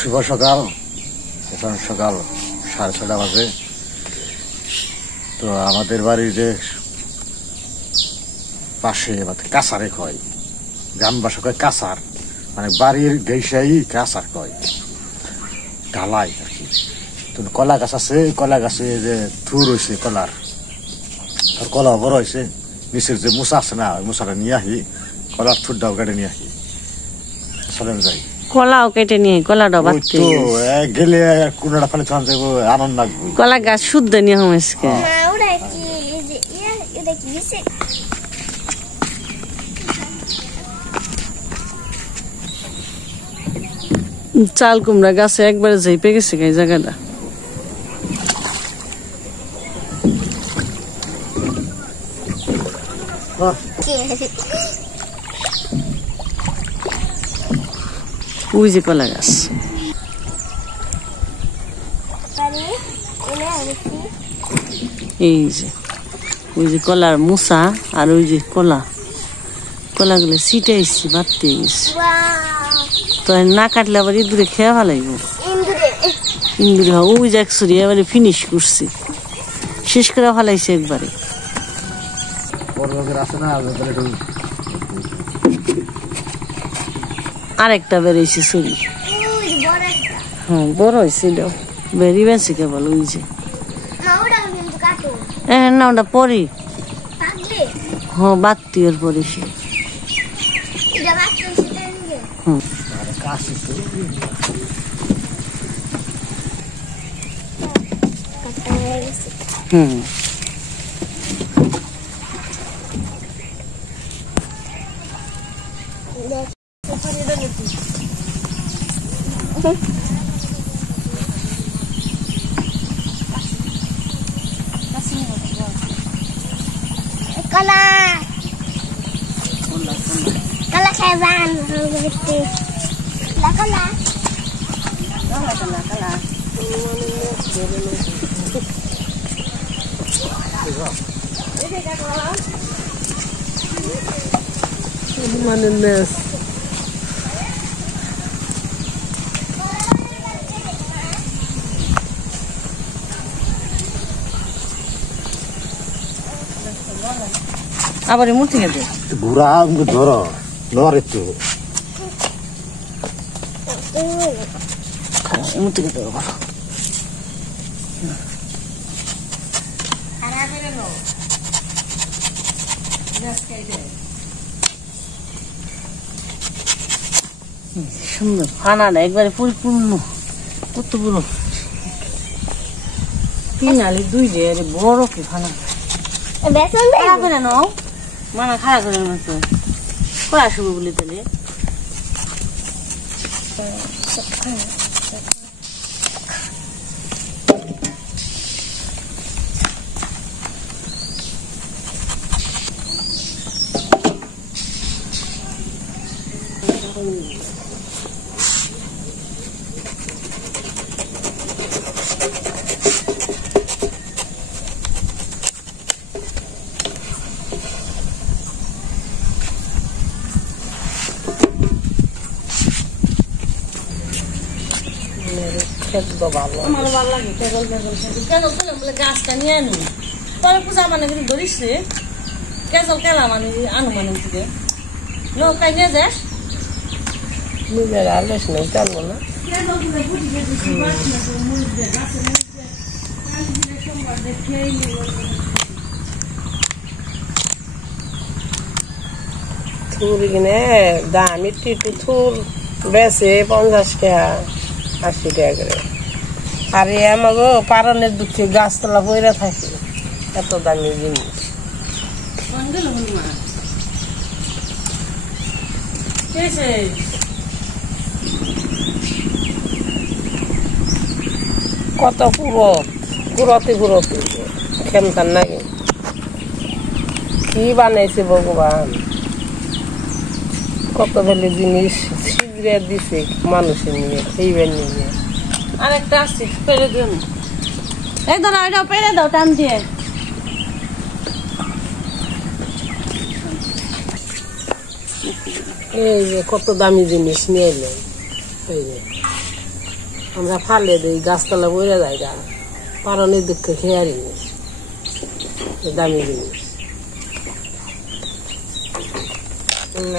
শুভ সকাল। এখন সকাল 6:30 বাজে। তো আমাদের বাড়ির যে পাশে কাঁচারে কয়, গ্রাম ভাষা কয় কাঁচার, মানে বাড়ির গেইসাই কাঁচার কয়, ঢালাই আর কি। তো কলা গাছ আছে, কলা গাছে যে থুর হয়েছে কলার, আর কলা বড় হয়েছে, নিচের যে মোচা আছে না, ওই মোচাটা নিয়ে আহি, কলার থুরটাও কেটে নিয়ে আহি, চলেন যাই। কলাও কেটে নিয়ে কলাটা বাড়তে গেলে কোনটা ফেলে তখন যাবো, আনন্দ লাগবে। কলা গাছ শুদ্ধ নিয়ে হমেসকে চাল কুমড়া গাছে একবারে ঝেপে গেছে এই জায়গাটা। ওই যে কলা গাছ, এই যে ওই যে কলার মোচা, আর ওই যে কলাগুলো ছিটাইছি বাড়তে গেছে। তো না কাটলে আবার ইঁদুরে খেয়ে ফেলাইব। ইঁদুরে ওই যে একসরি এবারে ফিনিশ করছি, শেষ করে ফেলাইছে একবারে। আরেকটা বেড়েছে ছড়ি, হ্যাঁ বড় হয়েছিল, বেরি বেশি কেবল। ওই যে না ওটা পরে, হ্যাঁ বাড়তি এর পরে সে Kala seven, kala. Manenes. আবার মূর্তি গেছে বুড়া ধরো লড়ে তো মূর্তি গেছে সুন্দর ফানাটা একবারে পরিপূর্ণ। কত বড় তিন আলি দুই যে বড় কি ফানা করে নাও, মানা খাড়া করে মতো করা শুভ বলি তাহলে। গাছটা নিয়ে আনি পরে পূজা মানে কিন্তু ধরিস রে কেজল কেলা মানে আনুমানিক থেকে নৌকায় নিয়ে যাস নিজের আলেস নেই চালবো না। থুর কিনে দাম একটু থুর বেছে 50 টাকা 80 টাকা করে। আর আমাকে পারনের দুঃখে গাছতলা বইরা থাকে, এত দামি জিনিস। কত কুরতে খেমতার নাকি কি বানাইছে ভগবান, কত বেলে জিনিস সিগারেট দিছে মানুষের নিয়ে এইবার নিয়ে। আরেকটা আসছে পেরে দিও না, এই ধরো এটা পেরে দাও টান দিয়ে। এই যে কত দামি জিনিস নিয়ে এলেন, এই যে আমরা ফালে দিই গাছতলা বইরা যায় গা পারনের দুঃখে খেয়ে জিনিস দামি জিনিস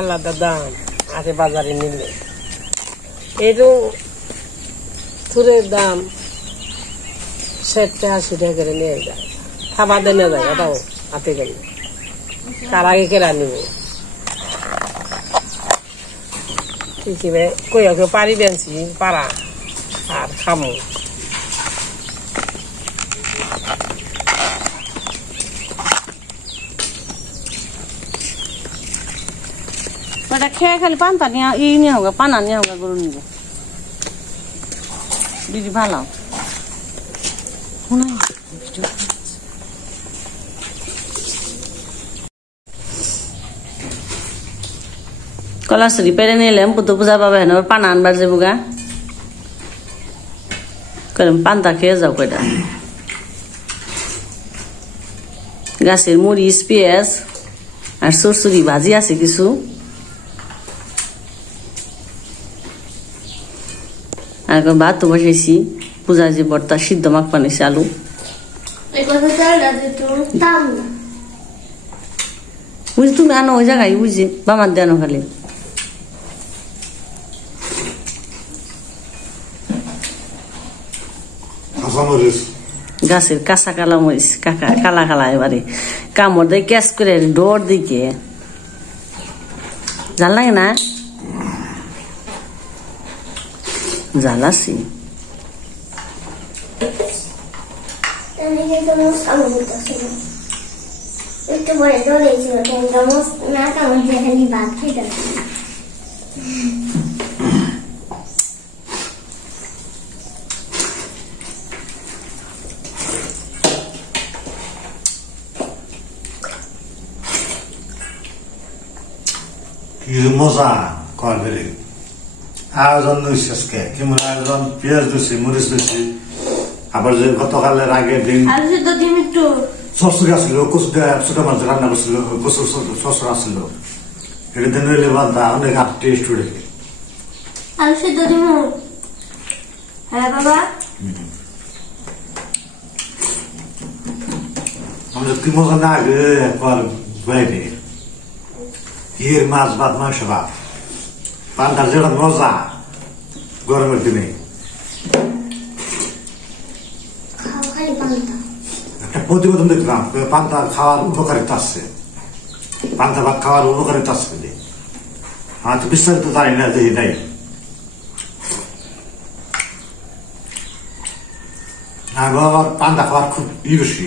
আলাদা দাম আছে বাজারে নিলে এইটু থুরের দাম 60-80 টাকা করে নিয়ে যায় খাবার দেনে যায় এটাও হাতে গেলে তার আগে কেরা নিবে কই ওকে পারি দেনছি পারা আর খামো ওটা খেয়ে খালি পান্তা নিয়ে নিয়ে হোক পানা নিয়ে হোক গরু নিবে দিদি ভালো কলার পেরে নিলাম পুতো পূজা পাবে না পানা আনবার যাবো গা পান্তা খেয়ে যাও কয়টা গাছের মরিচ পেঁয়াজ আর সরসরি ভাজি আছে কিছু আর ভাত তো বসাইছি পূজা যে বর্তা সিদ্ধ মাখ বানিয়েছি আলু বুঝি তুমি আনো ওই জায়গায় বুঝি বামার দিয়ে আনো খালি গাছের কাঁচা কালা মরিচ কালা কালা এবারে কামড় দিয়ে ক্যাশ করে ডোর দিকে জাল লাগে না জাল আছে একটু পরে দৌড়েছিল না কামড় দিয়ে খালি ভাত খেতে কি মজা করে আয়োজন দিচ্ছে আজকে কেমন আয়োজন পেঁয়াজ দিচ্ছি মরিচ দিচ্ছি আবার যে গতকালের আগের দিন শ্বশুর আসছিল কচু ছোট মাছ রান্না করছিল কচুর শ্বশুর আসছিল এটা দিন হইলে বান্ধা অনেক আর টেস্ট উঠে আলু সিদ্ধ দিব হ্যাঁ বাবা আমাদের কি মজা না আগে একবার বাইরে ইয়ের মাছ ভাত মাংস ভাত পান্তার যেটা মজা গরমের দিনে একটা প্রতিবেদন দেখলাম পান্তা খাওয়ার উপকারিতা আছে পান্তা ভাত খাওয়ার উপকারিতা আছে আমার তো বিস্তারিত জানি না দেখি নাই আমার পান্তা খাওয়ার খুব বেশি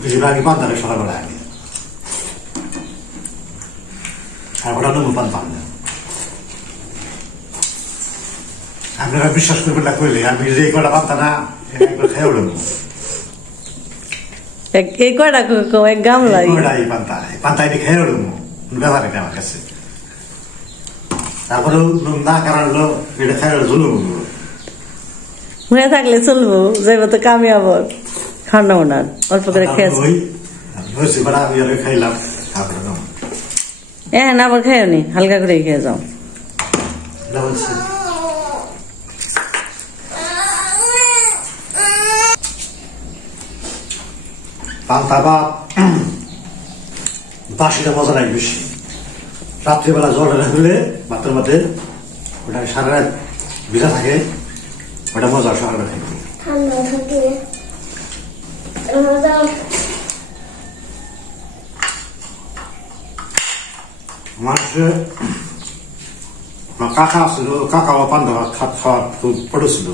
বেশিরভাগই পান্তাকে সকালবেলা আগে আর ওটা নেবো পান্তা আপনারা বিশ্বাস করবেন না করলে আমি যে কটা পান্তা না খেয়ে উঠবো এই কয়টা এক গামলা পান্তাই খেয়ে উঠবো ব্যাপার এটা আমার কাছে তারপরে না কারণ এটা খেয়ে ঝুলবো মনে থাকলে চলবো যাইব তো কামি আবার ঠান্ডা ওনার অল্প করে খেয়েছি আমি আর খাইলাম না আবার খেয়ে নি হালকা করে খেয়ে যাও পান্তা ভাত বাসিটা মজা লাগে বেশি রাত্রিবেলা জল রাখলে ভাতের মধ্যে ওটা সারা রাত ভিজা থাকে ওটা মজা সকালবেলা খাইতে মানুষের কাকা আসছিল কাকা বা পান্তা ভাত খাওয়ার খুব পড়েছিল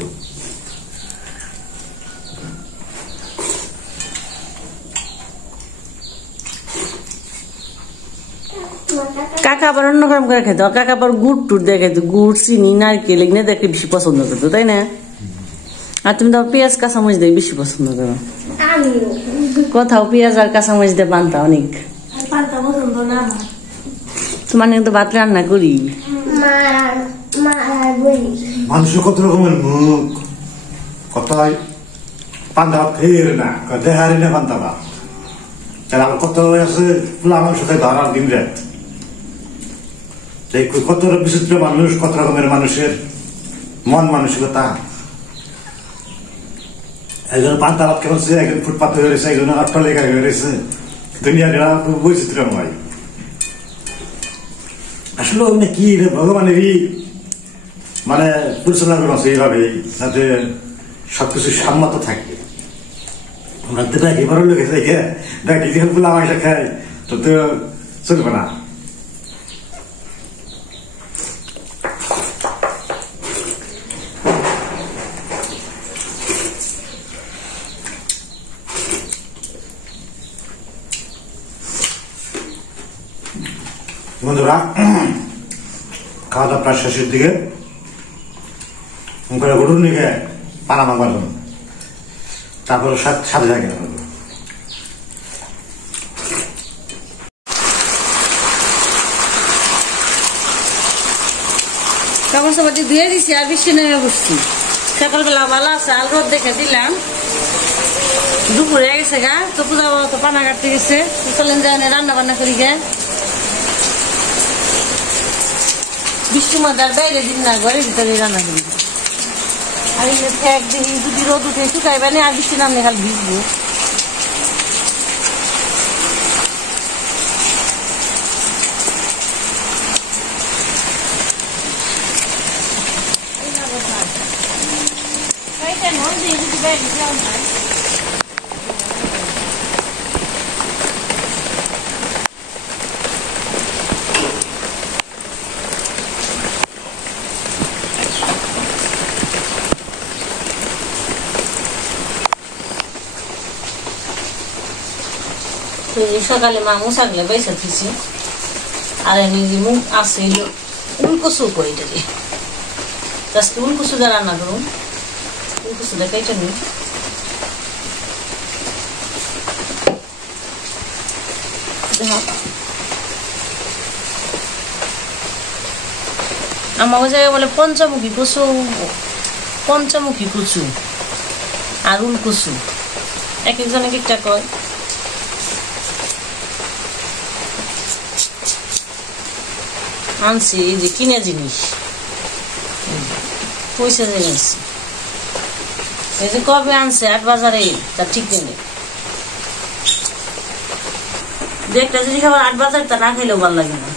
কাকা আবার অন্যরকম করে খেত কাকা আবার গুড় টুট দিয়ে খেত গুড় চিনি নারকেল এগুলো দেখে বেশি পছন্দ করতো তাই না আর তুমি তো পেঁয়াজ কাঁচামরিচ দিয়ে বেশি পছন্দ করো কোথাও পেঁয়াজ আর কাঁচামরিচ দিয়ে পান্তা অনেক তোমার কিন্তু ভাত রান্না করি মানুষের কত রকমের মুখ কথায় পান্তা ভাত খেয়ে না দেহারি না পান্তা ভাত তাহলে আমার কত আছে পোলা মাংস খাই ধরার দিন রাত কত বিচিত্র মানুষ কত রকমের মানুষের মন মানসিকতা। একজন পান্তা ভাত খেয়েছে, একজন ফুটপাত হয়ে রয়েছে, একজন অট্টালিকা হয়ে রয়েছে। দুনিয়ার খুব বৈচিত্র্যময়। আসলে ওখানে কি ভগবানেরই মানে পরিচালনা করা আছে এইভাবেই, যাতে সবকিছু সম্মত থাকে। আমরা তো ডাকি বড় লোক এসে ডাকি যখন পোলা মাংসা খাই তো তো চলবে না। বন্ধুরা, খাওয়া দাওয়া প্রায় শেষের দিকে। গরুর নিকে পানা মাংবার জন্য, তারপরে সাথে থাকে কাপড় সাবাটি ধুয়ে দিছি আর বৃষ্টি নেমে বসছি। সকালবেলা ভালো আছে, আল রোদ দেখে দিলাম। দুপুরে গেছে গা, তো পূজা বাবা তো পানা কাটতে গেছে। চলেন যাই রান্না বান্না করি গে। বৃষ্টির মধ্যে আর বাইরে দিন না, ঘরের ভিতরে রান্না করি। আর এই ঠেক দেখি যদি রোদ উঠে শুকাইবে না, আর বৃষ্টি নামলে খালি ভিজবো। সকালে মা মুসাগুলো বেসা দিছি। আর আমি যে মুখ আছে উলকসু কই এটাকে আজকে উলকসুটা রান্না করুন। উলকসুটা কেটে নিই। আমার জায়গায় বলে পঞ্চমুখী কচু, পঞ্চমুখী কচু আর উলকসু, এক একজন এক একটা কয়। আনছি এই যে কিনা জিনিস, পয়সা জিনিস। এই যে কবে আনছে 8 বাজারে, তার ঠিক নেই। যে একটা জিনিস আবার 8 বাজার তা না খাইলেও ভালো লাগে না।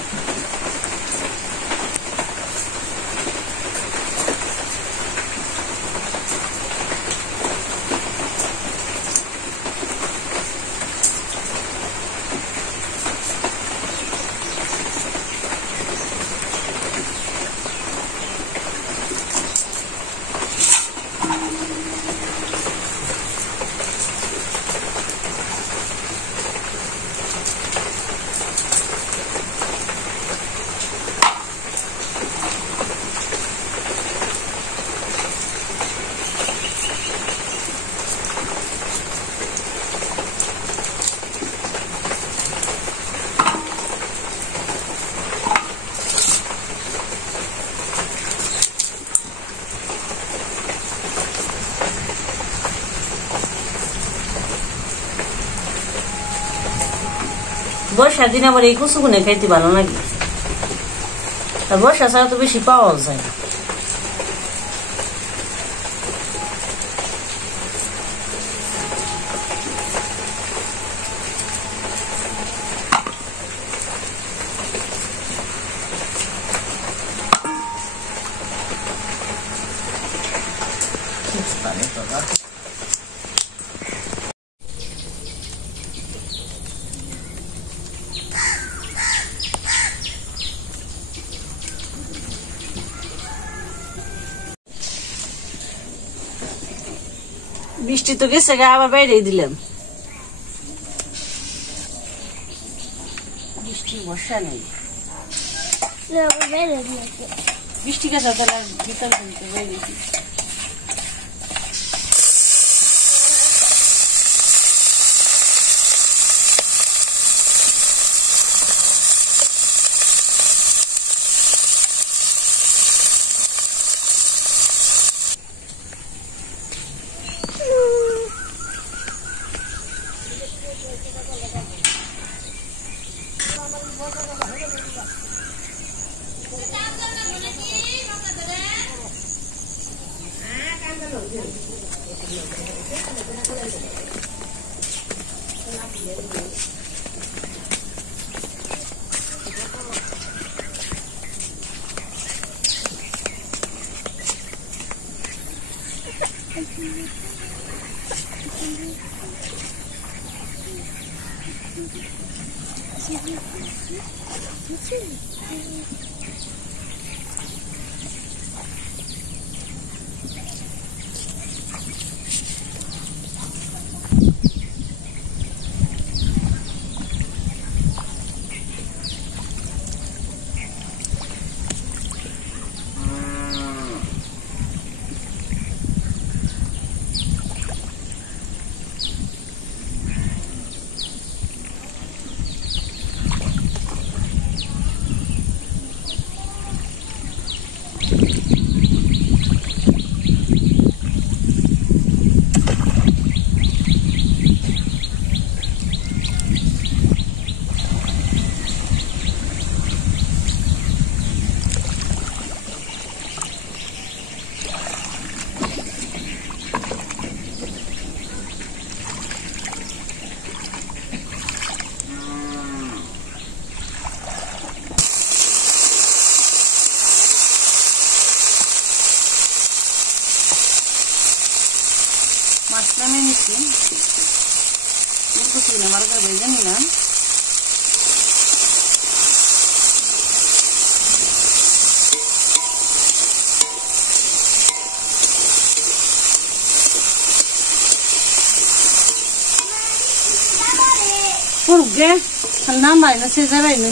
বর্ষার দিন আবার এই কচুগুনে খাইতে ভালো লাগে, আর বর্ষা ছাড়া তো বেশি পাওয়া যায় না। বৃষ্টি তো গেছে গা, আবার বাইরে দিলাম। বৃষ্টি বর্ষা নেই, বৃষ্টি গেছে তাহলে ভিতর বাইরে দিই। মাছলামে নিচ্ছি না ভালো করে ভেজে নিলাম। পুরুগে নাম বাইনা সে যাবাই না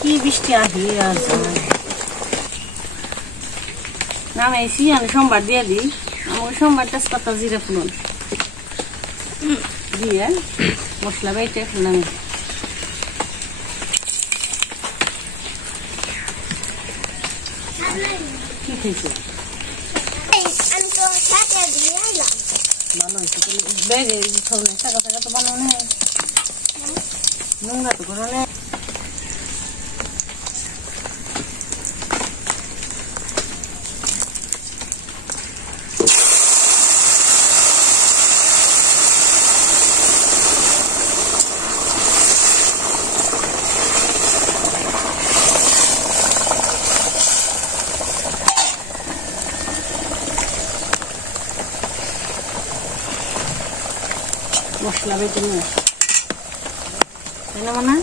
কি বৃষ্টি আহি আর নামাইছি আমি সোমবার দিয়ে দিই আমার সোমবার তেজপাতা জিরা ফুলন দিয়ে মশলা বাইটে ফেললাম। কি খেয়েছো? ভালো হয়েছে বেড়ে শাকা শাকা তো ভালো নেই নোংরা তো কোনো নেই। মশলা বেটে নিয়ে তাই না মানে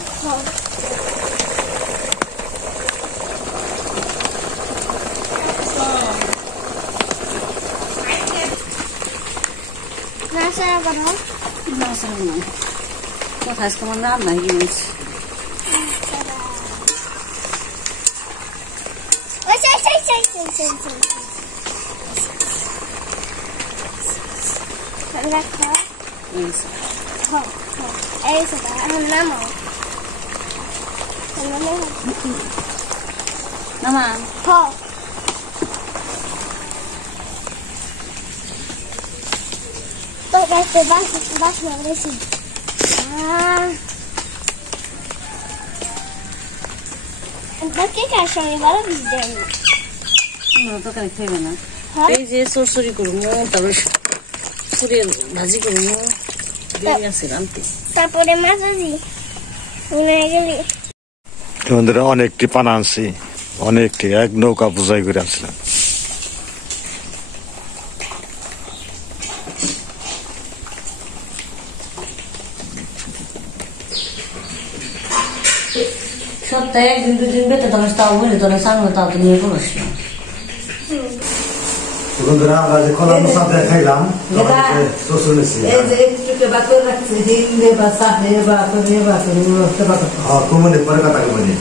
কোথায় তোমার রান্না গিয়েছে Nama. Po. Tocaste vas a ver si. ¿Por qué cayó mi bala de? No toca de fe, ¿no? এই যে সরসরি করবো তারপরে পুরে ভাজি করবো দেরি আছে রান্তে তারপরে মাছ আজি মনে গেলি বন্ধুরা অনেকটি পানা আনছি অনেকটি এক নৌকা বোঝাই করে আনছিলাম। সপ্তাহে একদিন দুদিন বেতে তোমার তাও বলে তোরা সামনে তাও তো নিয়ে করিস না। বন্ধুরা আমরা যে কলা মশলা দিয়ে খাইলাম শ্বশুর কুমনে পরে কথা কমনে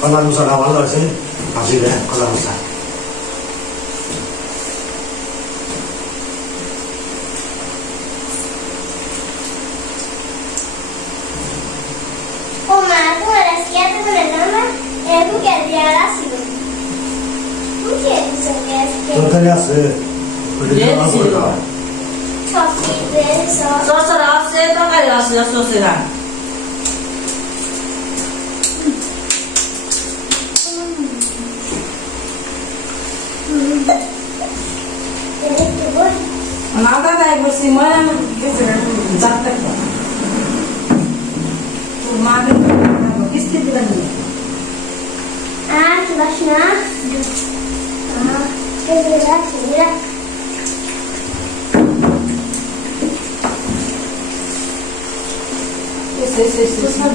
কলা মশলা ভালো আছে ভাজি কলা মশলা তরকারি আছে সসের আছে তরকারি আছে সসের মাথা দেয় বসি মনে যাতে মাকে কিস্তি দিলেন Ah, tu vas finir. Ah, c'est déjà, c'est déjà. C'est ça.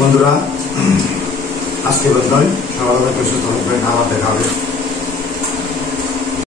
বন্ধুরা আজকে বন্ধ সবাই সুস্থ থাকবেন, আবার দেখা হবে।